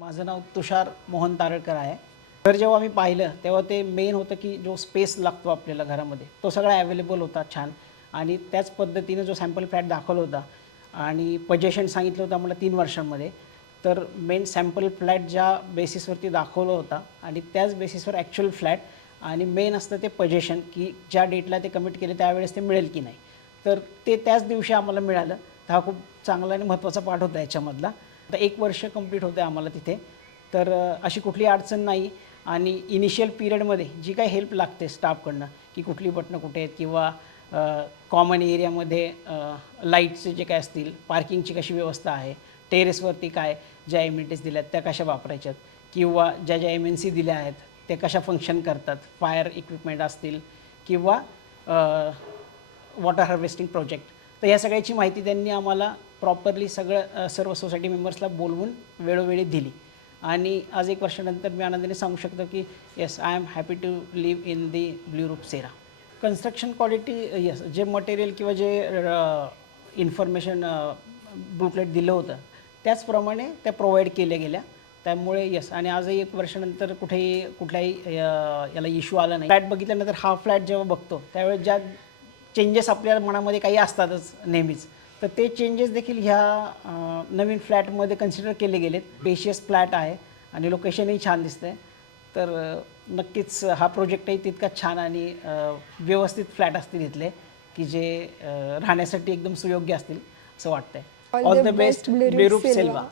माझं नाव तुषार मोहन तारळकर आहे. घर जेव्हा मी पाहिलं तेव्हा ते मेन होतं की जो स्पेस लागतो आपल्याला घरामध्ये तो सगळा अवेलेबल होता छान. आणि त्याच पद्धतीने जो सॅम्पल फ्लॅट दाखवला होता आणि पजेशन सांगितलं होतं आम्हाला 3 वर्षांमध्ये. तर मेन सॅम्पल फ्लॅट ज्या बेसिसवरती दाखवलं होता आणि त्याच बेसिसवर ॲक्च्युअल फ्लॅट आणि मेन असतं ते पजेशन की ज्या डेटला ते कमिट केले त्यावेळेस ते मिळेल की नाही. तर ते त्याच दिवशी आम्हाला मिळालं. तर हा खूप चांगला आणि महत्त्वाचा पार्ट होता याच्यामधला. आता 1 वर्ष कंप्लीट होतं आहे आम्हाला तिथे. तर अशी कुठली अडचण नाही. आणि इनिशियल पिरियडमध्ये जी काही हेल्प लागते स्टाफकडनं की कुठली बटणं कुठे आहेत किंवा कॉमन एरियामध्ये लाईटचे जे काय असतील, पार्किंगची कशी व्यवस्था आहे, टेरेसवरती काय ज्या एम्युनिटीज दिल्या आहेत त्या कशा वापरायच्यात किंवा ज्या ज्या MNC दिल्या आहेत त्या कशा फंक्शन करतात, फायर इक्विपमेंट असतील किंवा वॉटर हार्वेस्टिंग प्रोजेक्ट. तर ह्या सगळ्याची माहिती त्यांनी आम्हाला प्रॉपरली सर्व सोसायटी मेंबर्सला बोलवून वेळोवेळी दिली. आणि आज 1 वर्षानंतर मी आनंदाने सांगू शकतो की yes, I am happy to live in the Blue Roof Sera. Construction quality yes, जे मटेरियल किंवा जे इन्फॉर्मेशन बुकलेट दिलं होतं त्याचप्रमाणे त्या प्रोव्हाइड केल्या गेल्या. त्यामुळे येस, आणि आजही 1 वर्षानंतर कुठल्याही याला इश्यू आला नाही. फ्लॅट बघितल्यानंतर हा फ्लॅट जेव्हा बघतो त्यावेळेस ज्या चेंजेस आपल्या मनामध्ये काही असतातच नेहमीच, तर ते चेंजेस देखील ह्या नवीन फ्लॅटमध्ये कन्सिडर केले गेलेत. स्पेशियस फ्लॅट आहे आणि लोकेशनही छान दिसतंय. तर नक्कीच हा प्रोजेक्टही तितकाच छान आणि व्यवस्थित फ्लॅट असतील इथले की जे राहण्यासाठी एकदम सुयोग्य असतील असं वाटतंय. All the best blue roof Selva.